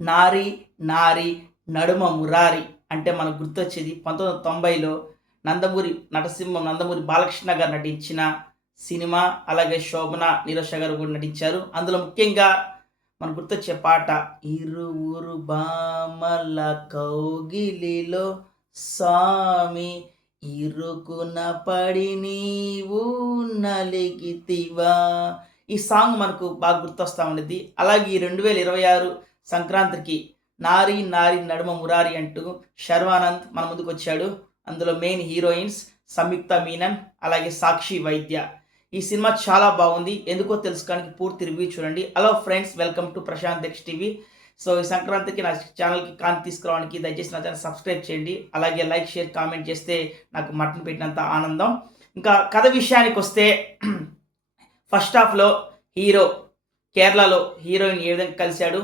నారి నారి నడుమ మురారి అంటే మనకు గుర్తొచ్చేది 1990లో నందమూరి బాలకృష్ణ గారు నటించిన సినిమా. అలాగే శోభన నీరోష గారు కూడా నటించారు. అందులో ముఖ్యంగా మనకు గుర్తొచ్చే పాట ఇరువురు బామల కౌగిలిలో సామి ఇరుకున పడి నీవు నలిగితివా. ఈ సాంగ్ మనకు బాగా గుర్తొస్తూ ఉండేది. అలాగే ఈ 2026 సంక్రాంతికి నారి నారి నడుమ మురారి అంటూ శర్వానంద్ మన ముందుకు వచ్చాడు. అందులో మెయిన్ హీరోయిన్స్ సంయుక్త మీనన్ అలాగే సాక్షి వైద్య. ఈ సినిమా చాలా బాగుంది. ఎందుకో తెలుసుకోవడానికి పూర్తి రివ్యూ చూడండి. Hello friends, welcome to Prashant X TV. సో ఈ సంక్రాంతికి నా ఛానల్కి కాంతి తీసుకురావడానికి దయచేసి నా ఛానల్ సబ్స్క్రైబ్ చేయండి. అలాగే లైక్ షేర్ కామెంట్ చేస్తే నాకు మటన్ పెట్టినంత ఆనందం. ఇంకా కథ విషయానికి వస్తే ఫస్ట్ హాఫ్లో హీరో కేరళలో హీరోయిన్ ఏ విధంగా కలిశాడు,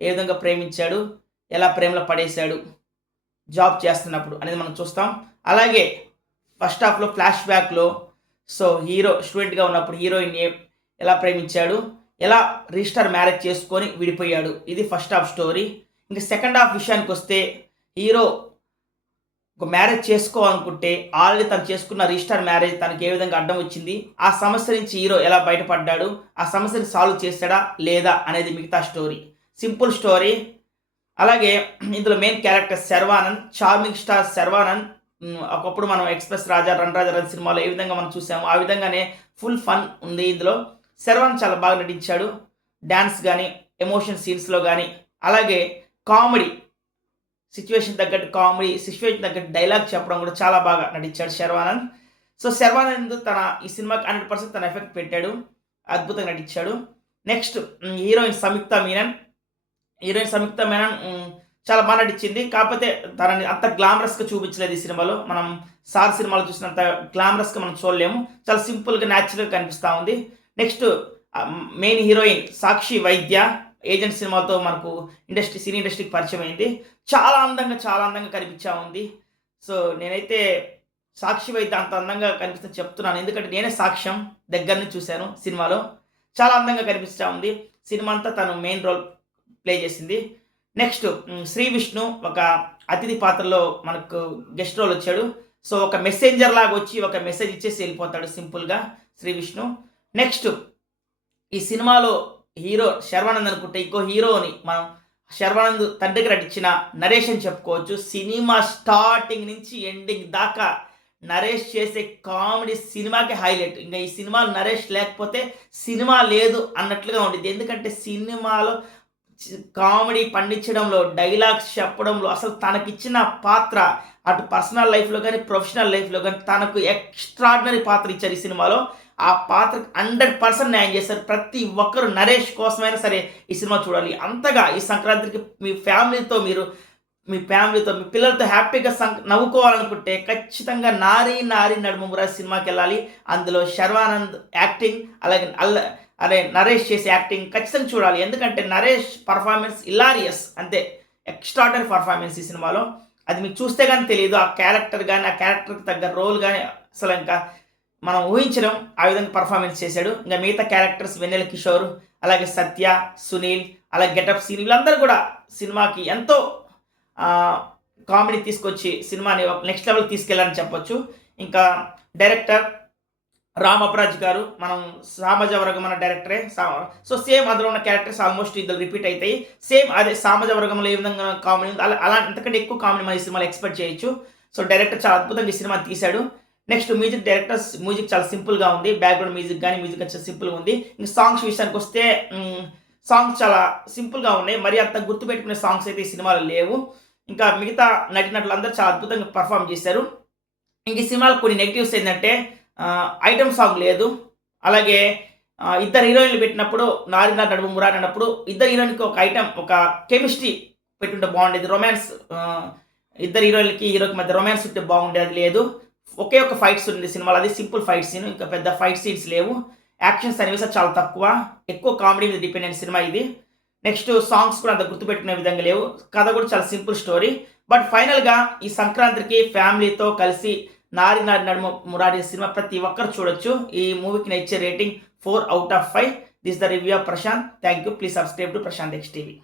ఏ విధంగా ప్రేమించాడు, ఎలా ప్రేమలో పడేశాడు జాబ్ చేస్తున్నప్పుడు అనేది మనం చూస్తాం. అలాగే ఫస్ట్ హాఫ్లో ఫ్లాష్ బ్యాక్లో సో హీరో స్టూడెంట్గా ఉన్నప్పుడు హీరోయిన్ ఎలా ప్రేమించాడు, ఎలా రిజిస్టర్ మ్యారేజ్ చేసుకొని విడిపోయాడు. ఇది ఫస్ట్ హాఫ్ స్టోరీ. ఇంకా సెకండ్ హాఫ్ విషయానికి వస్తే హీరో ఒక మ్యారేజ్ చేసుకోవాలనుకుంటే ఆల్రెడీ తను చేసుకున్న రిజిస్టర్ మ్యారేజ్ తనకి ఏ విధంగా అడ్డం వచ్చింది, ఆ సమస్య నుంచి హీరో ఎలా బయటపడ్డాడు, ఆ సమస్యని సాల్వ్ చేశాడా లేదా అనేది మిగతా స్టోరీ. Simple story. అలాగే ఇందులో main character Sharwanand, charming star Sharwanand. ఒకప్పుడు మనం ఎక్స్ప్రెస్ రాజా రన్ రాజా రన్ సినిమాలో ఏ విధంగా మనం చూసాము ఆ విధంగానే ఫుల్ ఫన్ ఉంది ఇందులో. శర్వానంద్ చాలా బాగా నటించాడు. డ్యాన్స్ కానీ ఎమోషన్ సీన్స్లో కానీ, అలాగే కామెడీ సిచ్యువేషన్ తగ్గట్టు కామెడీ, సిచ్యువేషన్ తగ్గట్టు డైలాగ్ చెప్పడం కూడా చాలా బాగా నటించాడు శర్వానంద్. సో శర్వానంద్ తన ఈ సినిమాకి 100% తన ఎఫెక్ట్ పెట్టాడు, అద్భుతంగా నటించాడు. నెక్స్ట్ హీరోయిన్ సంయుక్త మీనన్. చాలా బాగా నటించింది. కాకపోతే తనని అంత గ్లామరస్గా చూపించలేదు ఈ సినిమాలో. మనం సార్ సినిమాలో చూసినంత గ్లామరస్గా మనం చూడలేము. చాలా సింపుల్గా న్యాచురల్గా కనిపిస్తూ ఉంది. నెక్స్ట్ మెయిన్ హీరోయిన్ సాక్షి వైద్య. ఏజెంట్ సినిమాతో మనకు సినీ ఇండస్ట్రీకి పరిచయం అయింది. చాలా అందంగా కనిపించా ఉంది. సో నేనైతే సాక్షి వైద్య అంత అందంగా కనిపిస్తే చెప్తున్నాను, ఎందుకంటే నేనే సాక్ష్యం దగ్గర నుంచి చూశాను సినిమాలో. చాలా అందంగా కనిపిస్తూ ఉంది. సినిమా అంతా తను మెయిన్ రోల్ ప్లే చేసింది. నెక్స్ట్ శ్రీ విష్ణు ఒక అతిథి పాత్రలో మనకు గెస్ట్ రోల్ వచ్చాడు. సో ఒక మెసెంజర్ లాగా వచ్చి ఒక మెసేజ్ ఇచ్చేసి వెళ్ళిపోతాడు సింపుల్గా శ్రీ విష్ణు. నెక్స్ట్ ఈ సినిమాలో హీరో శర్వానంద్ అనుకుంటే ఇంకో హీరోని మనం శర్వానంద్ తండ్రికి నటించిన నరేష్ అని చెప్పుకోవచ్చు. సినిమా స్టార్టింగ్ నుంచి ఎండింగ్ దాకా నరేష్ చేసే కామెడీ సినిమాకి హైలైట్. ఇంకా ఈ సినిమాలో నరేష్ లేకపోతే సినిమా లేదు అన్నట్లుగా ఉండేది. ఎందుకంటే సినిమాలో కామెడీ పండించడంలో, డైలాగ్స్ చెప్పడంలో అసలు తనకిచ్చిన పాత్ర అటు పర్సనల్ లైఫ్లో కానీ ప్రొఫెషనల్ లైఫ్లో కానీ తనకు ఎక్స్ట్రాడినరీ పాత్ర ఇచ్చారు ఈ సినిమాలో. ఆ పాత్రకు 100% న్యాయం చేశారు. ప్రతి ఒక్కరు నరేష్ కోసమైనా సరే ఈ సినిమా చూడాలి. అంతగా ఈ సంక్రాంతికి మీ ఫ్యామిలీతో మీ పిల్లలతో హ్యాపీగా నవ్వుకోవాలనుకుంటే ఖచ్చితంగా నారి నారి నడుమ మురారి సినిమాకి వెళ్ళాలి. అందులో శర్వానంద్ యాక్టింగ్, అలాగే నరేష్ చేసే యాక్టింగ్ ఖచ్చితంగా చూడాలి. ఎందుకంటే నరేష్ పర్ఫార్మెన్స్ ఇలారియస్, అంతే ఎక్స్ట్రాడినరీ పర్ఫార్మెన్స్ ఈ సినిమాలో. అది మీకు చూస్తే కానీ తెలియదు. ఆ క్యారెక్టర్ కానీ ఆ క్యారెక్టర్కి తగ్గ రోల్ కానీ అసలు ఇంకా మనం ఊహించడం ఆ విధంగా పర్ఫార్మెన్స్ చేశాడు. ఇంకా మిగతా క్యారెక్టర్స్ వెన్నెల కిషోర్, అలాగే సత్య, సునీల్, అలాగే గెటప్ సీన్, వీళ్ళందరూ కూడా సినిమాకి ఎంతో కామెడీ తీసుకొచ్చి సినిమాని నెక్స్ట్ లెవెల్కి తీసుకెళ్ళాలని చెప్పొచ్చు. ఇంకా డైరెక్టర్ రామ్ అపరాజ్ గారు మనం సామాజ వర్గం అన్న డైరెక్టరే. సో సేమ్ అందులో ఉన్న క్యారెక్టర్స్ ఆల్మోస్ట్ ఇద్దరు రిపీట్ అవుతాయి. సేమ్ అదే సామాజ వర్గంలో ఏ విధంగా కామెడీ ఉంది అలా అంతకంటే ఎక్కువ కామెడీ మన ఈ సినిమాలో ఎక్స్పెక్ట్ చేయొచ్చు. సో డైరెక్టర్ చాలా అద్భుతంగా ఈ సినిమా తీశాడు. నెక్స్ట్ మ్యూజిక్ చాలా సింపుల్గా ఉంది. బ్యాక్గ్రౌండ్ మ్యూజిక్ కానీ మ్యూజిక్ చాలా సింపుల్గా ఉంది. ఇంకా సాంగ్స్ విషయానికి వస్తే సాంగ్స్ చాలా సింపుల్గా ఉన్నాయి. మరి అంత గుర్తుపెట్టుకునే సాంగ్స్ అయితే ఈ సినిమాలో లేవు. ఇంకా మిగతా నటులందరూ చాలా అద్భుతంగా పర్ఫామ్ చేశారు. ఇంక ఈ సినిమాలో కొన్ని నెగిటివ్స్ ఏంటంటే ఐటమ్ సాంగ్ లేదు. అలాగే ఇద్దరు హీరోయిన్లు పెట్టినప్పుడు నారి నారి నడుమ మురారి అన్నప్పుడు ఇద్దరు హీరోయిన్కి ఒక కెమిస్ట్రీ పెట్టుంటే బాగుండేది. రొమాన్స్ ఇద్దరు హీరోకి మధ్య రొమాన్స్ ఉంటే బాగుండేది, లేదు. ఒకే ఒక ఫైట్స్ ఉంది సినిమాలో, అది సింపుల్ ఫైట్ సీన్. ఇంకా పెద్ద ఫైట్ సీన్స్ లేవు. యాక్షన్ సన్నివేశాలు చాలా తక్కువ, ఎక్కువ కామెడీ మీద డిపెండ్ అయిన సినిమా ఇది. నెక్స్ట్ సాంగ్స్ కూడా అంత గుర్తుపెట్టుకునే విధంగా లేవు. కథ కూడా చాలా సింపుల్ స్టోరీ. బట్ ఫైనల్గా ఈ సంక్రాంతికి ఫ్యామిలీతో కలిసి నారి నారి నడుమ మురారి సినిమా ప్రతి ఒక్కరు చూడొచ్చు. ఈ మూవీకి నేను ఇచ్చే rating 4/5. This the review of Prashant. Thank you. Please subscribe to Prashant X TV.